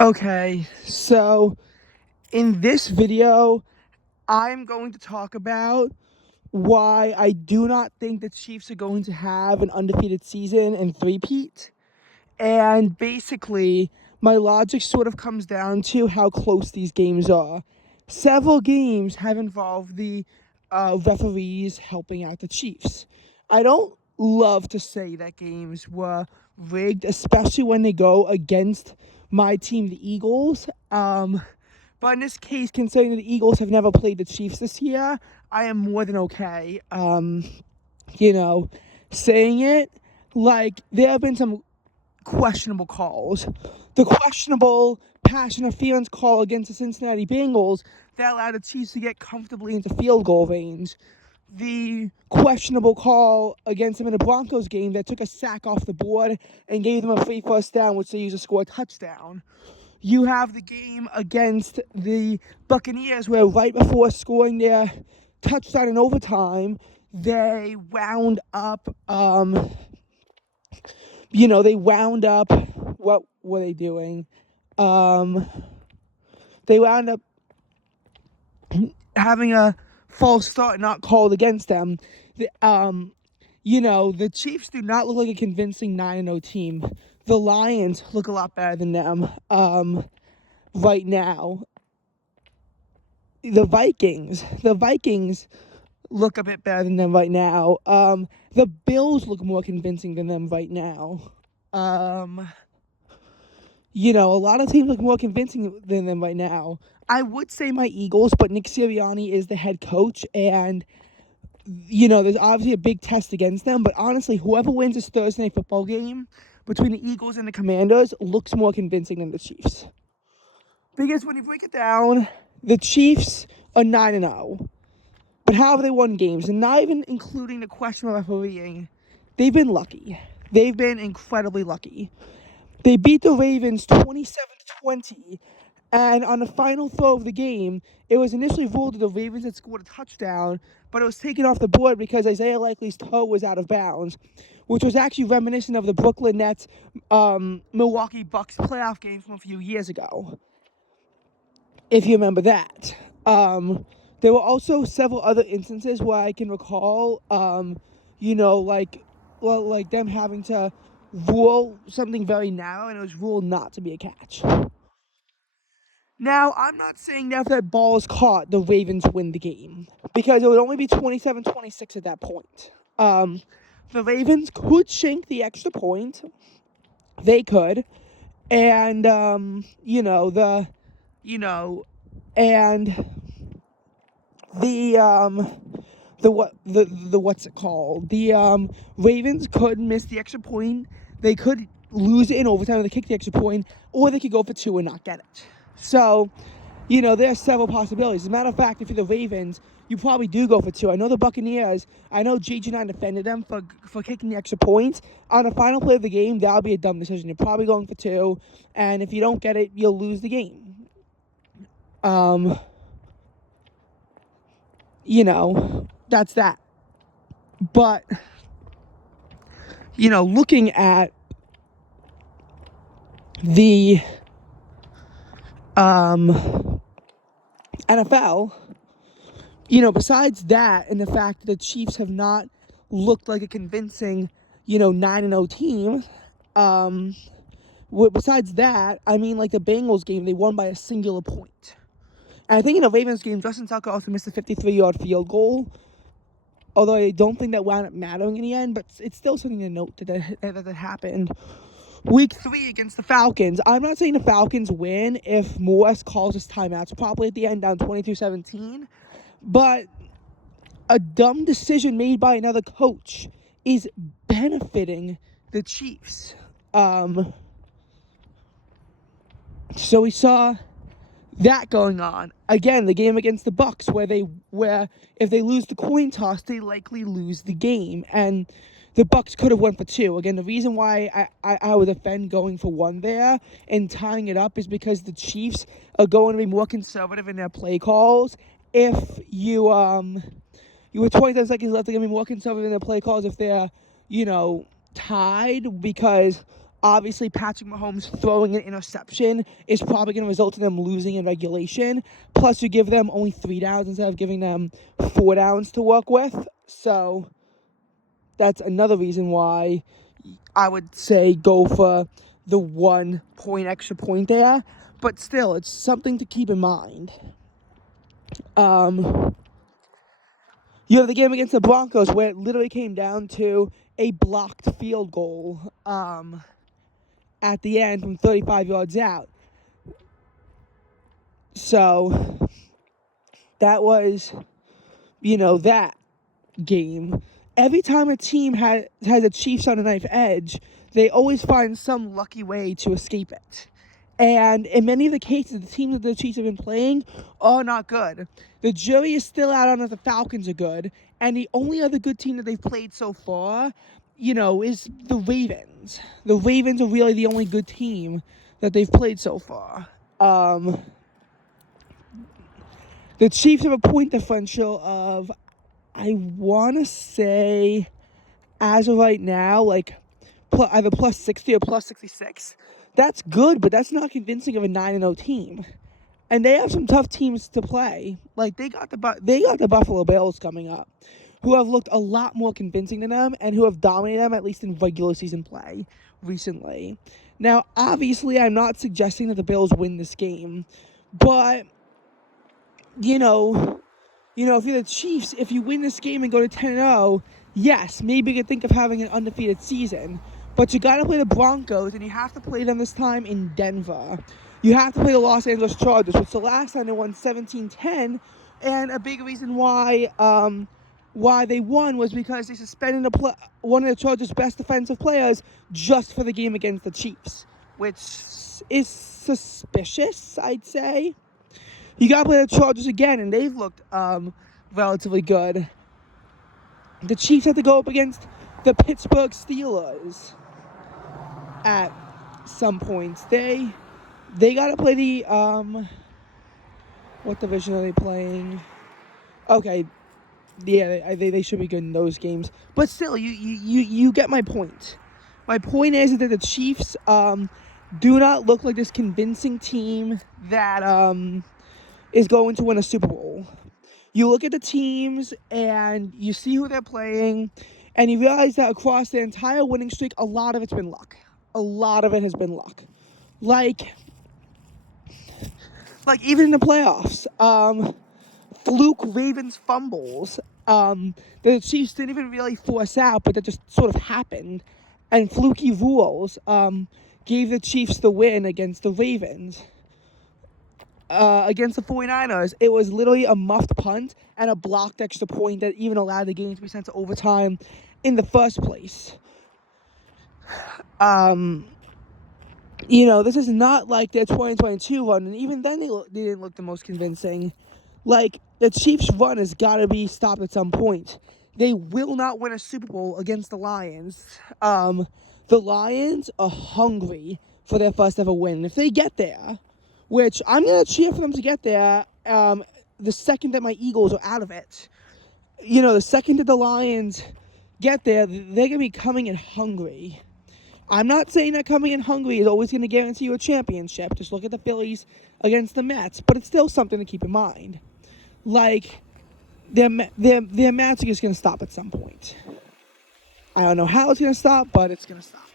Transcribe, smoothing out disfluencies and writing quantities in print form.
Okay, so in this video, I'm going to talk about why I do not think the Chiefs are going to have an undefeated season and three-peat. And basically, my logic sort of comes down to how close these games are. Several games have involved the referees helping out the Chiefs. I don't love to say that games were rigged, especially when they go against my team, the Eagles. But in this case, considering that the Eagles have never played the Chiefs this year, I am more than okay. You know, saying it. Like, there have been some questionable calls. The questionable pass interference call against the Cincinnati Bengals that allowed the Chiefs to get comfortably into field goal range. The questionable call against them in the Broncos game that took a sack off the board and gave them a free first down, which they used to score a touchdown. You have the game against the Buccaneers where right before scoring their touchdown in overtime, they wound up what were they doing? They wound up having a false start not called against them. The Chiefs do not look like a convincing 9-0 team. The Lions look a lot better than them right now. The Vikings look a bit better than them right now. The Bills look more convincing than them right now. A lot of teams look more convincing than them right now. I would say my Eagles, but Nick Sirianni is the head coach, and, there's obviously a big test against them. But honestly, whoever wins this Thursday night football game between the Eagles and the Commanders looks more convincing than the Chiefs. Because when you break it down, the Chiefs are 9-0. But how have they won games? And not even including the question of refereeing, they've been lucky. They've been incredibly lucky. They beat the Ravens 27-20, and on the final throw of the game, it was initially ruled that the Ravens had scored a touchdown, but it was taken off the board because Isaiah Likely's toe was out of bounds, which was actually reminiscent of the Brooklyn Nets Milwaukee Bucks playoff game from a few years ago, if you remember that. There were also several other instances where I can recall, like them having to rule something very narrow, and it was ruled not to be a catch. Now, I'm not saying that if that ball is caught, the Ravens win the game, because it would only be 27-26 at that point. The Ravens could shank the extra point. They could. And, and what's it called? The Ravens could miss the extra point. They could lose it in overtime if they kick the extra point, or they could go for two and not get it. So, there are several possibilities. As a matter of fact, if you're the Ravens, you probably do go for two. I know the Buccaneers, I know G9 defended them for kicking the extra points. On the final play of the game, that'll be a dumb decision. You're probably going for two, and if you don't get it, you'll lose the game. That's that. But, looking at the NFL, besides that and the fact that the Chiefs have not looked like a convincing, 9-0 team, besides that, like the Bengals game, they won by a singular point. And I think in the Ravens game, Justin Tucker also missed a 53-yard field goal, although I don't think that wound up mattering in the end, but it's still something to note that happened. Week 3 against the Falcons. I'm not saying the Falcons win if Morris calls his timeouts probably at the end down 22-17, but a dumb decision made by another coach is benefiting the Chiefs. So we saw that going on. Again, the game against the Bucks, where if they lose the coin toss, they likely lose the game. And the Bucks could have went for two. Again, the reason why I would defend going for one there and tying it up is because the Chiefs are going to be more conservative in their play calls. If you with 27 seconds left, they're going to be more conservative in their play calls if they're, tied, because Obviously, Patrick Mahomes throwing an interception is probably going to result in them losing in regulation. Plus, you give them only 3 downs instead of giving them 4 downs to work with. So that's another reason why I would say go for the 1 point extra point there. But still, it's something to keep in mind. You have the game against the Broncos where it literally came down to a blocked field goal at the end from 35 yards out. So that was, that game. Every time a team has a Chiefs on a knife edge, they always find some lucky way to escape it. And in many of the cases, the teams that the Chiefs have been playing are not good. The jury is still out on if the Falcons are good, and the only other good team that they've played so far, is the Ravens. The Ravens are really the only good team that they've played so far. The Chiefs have a point differential of, I want to say, as of right now, like either plus 60 or plus 66. That's good, but that's not convincing of a 9-0 team. And they have some tough teams to play. Like they got the Buffalo Bills coming up, who have looked a lot more convincing than them and who have dominated them, at least in regular season play recently. Now, obviously, I'm not suggesting that the Bills win this game, but if you're the Chiefs, if you win this game and go to 10-0, yes, maybe you could think of having an undefeated season. But you got to play the Broncos, and you have to play them this time in Denver. You have to play the Los Angeles Chargers, which the last time they won 17-10, and a big reason why they won was because they suspended one of the Chargers' best defensive players just for the game against the Chiefs, which is suspicious, I'd say. You got to play the Chargers again, and they've looked relatively good. The Chiefs have to go up against the Pittsburgh Steelers at some points. They got to play the what division are they playing? Okay, yeah, they should be good in those games. But still, you get my point. My point is that the Chiefs do not look like this convincing team that is going to win a Super Bowl. You look at the teams and you see who they're playing, and you realize that across their entire winning streak, a lot of it's been luck. A lot of it has been luck. Like even in the playoffs, fluke Ravens fumbles the Chiefs didn't even really force out, but that just sort of happened, and fluky rules gave the Chiefs the win against the Ravens. Against the 49ers, it was literally a muffed punt and a blocked extra point that even allowed the game to be sent to overtime in the first place. This is not like their 2022 run, and even then they didn't look the most convincing. Like, the Chiefs' run has got to be stopped at some point. They will not win a Super Bowl against the Lions. The Lions are hungry for their first ever win. If they get there, which I'm going to cheer for them to get there, the second that my Eagles are out of it. The second that the Lions get there, they're going to be coming in hungry. I'm not saying that coming in hungry is always going to guarantee you a championship. Just look at the Phillies against the Mets. But it's still something to keep in mind. Like, their magic is going to stop at some point. I don't know how it's going to stop, but it's going to stop.